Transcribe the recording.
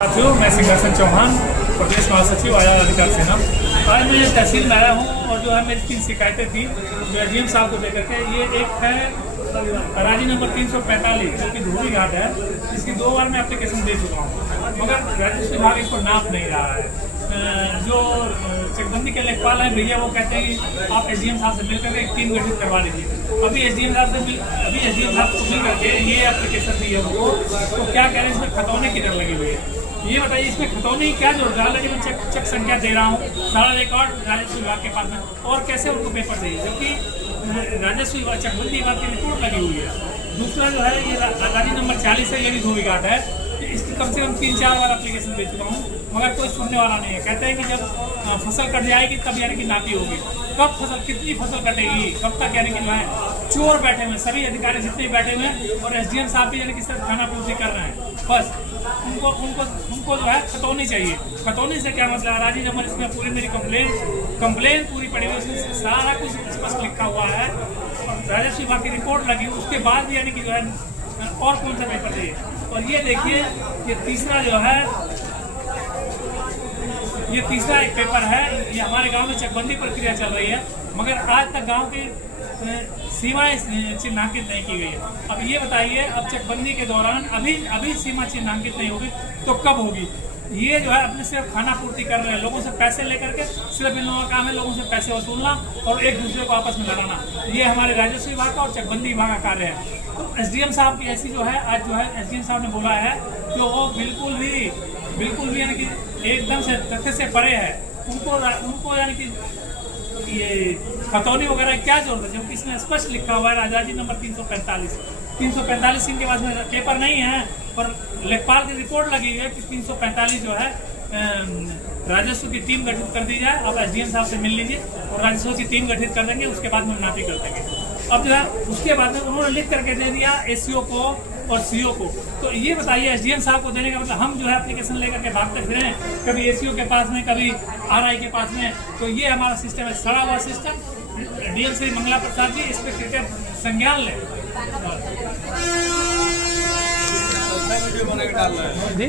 साथियों, मैं सिंहासन चौहान, प्रदेश महासचिव आया अधिकार सेना। आज मैं तहसील में आया हूँ और जो है मेरी 3 शिकायतें थी जो एसडीएम साहब को लेकर के। ये एक है राजी नंबर 345 जो कि धोबी घाट है। इसकी 2 बार मैं एप्लीकेशन दे चुका हूँ मगर राजस्व विभाग इसको नाप नहीं रहा है। जो चकबंदी के लेखपाल हैं भैया वो कहते हैं कि आप एसडीएम साहब से मिलकर एक टीम गठित करवा लीजिए। अभी एसडीएम साहब को मिल करके ये एप्लीकेशन दी है उनको, तो क्या कह रहे हैं इसमें खतौने की डर लगी हुई है। ये बताइए इसमें खतौनी क्या जोड़ रहा है कि मैं चेक संख्या दे रहा हूँ, सारा रिकॉर्ड राजस्व विभाग के पास में, और कैसे उनको पेपर चाहिए जबकि राजस्व विभाग चकबंदी विभाग की रिपोर्ट लगी हुई है। दूसरा जो है ये राजी नंबर 40 है, ये भी धोबी घाट है। इसकी कम से कम 3-4 बार एप्लीकेशन दे चुका हूँ मगर कोई सुनने वाला नहीं है। कहते हैं कि जब फसल कट जाएगी तब यानी कि नापी होगी। कब फसल कितनी फसल कटेगी, कब तक यानी कि जो है चोर बैठे हुए सभी अधिकारी जितने बैठे हुए हैं और एसडीएम साहब भी यानी कि सिर्फ खाना पूर्ति कर रहे हैं। बस उनको जो है खतौनी चाहिए। खतौनी से क्या मतलब, राजी नंबर इसमें पूरी मेरी कंप्लेन पूरी पड़ी हुई, उसमें सारा कुछ स्पष्ट लिखा हुआ है और राजस्व विभाग की रिपोर्ट लगी, उसके बाद भी यानी कि जो है और कौन सा पेपर चाहिए। और ये देखिए ये तीसरा जो है ये तीसरा एक पेपर है। ये हमारे गांव में चकबंदी प्रक्रिया चल रही है मगर आज तक गांव की सीमाएं चिन्हांकित नहीं की गई है। अब ये बताइए, अब चकबंदी के दौरान अभी सीमा चिन्हांकित नहीं होगी तो कब होगी। ये जो है अपने सिर्फ खाना पूर्ति कर रहे हैं, लोगों से पैसे लेकर के, सिर्फ इन लोगों का काम है लोगों से पैसे वसूलना और एक दूसरे को आपस में लड़ाना। ये हमारे राजस्व विभाग का और चकबंदी विभाग का कार्य है। तो एसडीएम साहब की ऐसी जो है आज जो है एसडीएम साहब ने बोला है कि वो बिल्कुल भी यानी कि एकदम से तथ्य से परे है। उनको यानी कि ये खतौनी वगैरह क्या जरूरत है जबकि इसमें स्पष्ट लिखा हुआ है राजाजी नंबर 345 इनके पास में पेपर नहीं है पर लेखपाल की रिपोर्ट लगी हुई है कि 345 जो है राजस्व की टीम गठित कर दी जाए। आप एसडीएम साहब से मिल लीजिए और राजस्व की टीम गठित कर देंगे, उसके बाद में नापी कर देंगे। अब जो है उसके बाद में उन्होंने लिख करके दे दिया एससीओ को और सीओ को। तो ये बताइए एसडीएम साहब को देने का मतलब हम जो है एप्लीकेशन लेकर के भागते फिरें, कभी एससीओ के पास में कभी आरआई के पास में। तो ये हमारा सिस्टम है, सड़ा हुआ सिस्टम। डीएम श्री मंगला प्रसाद जी इस पर कृपया संज्ञान लें। जी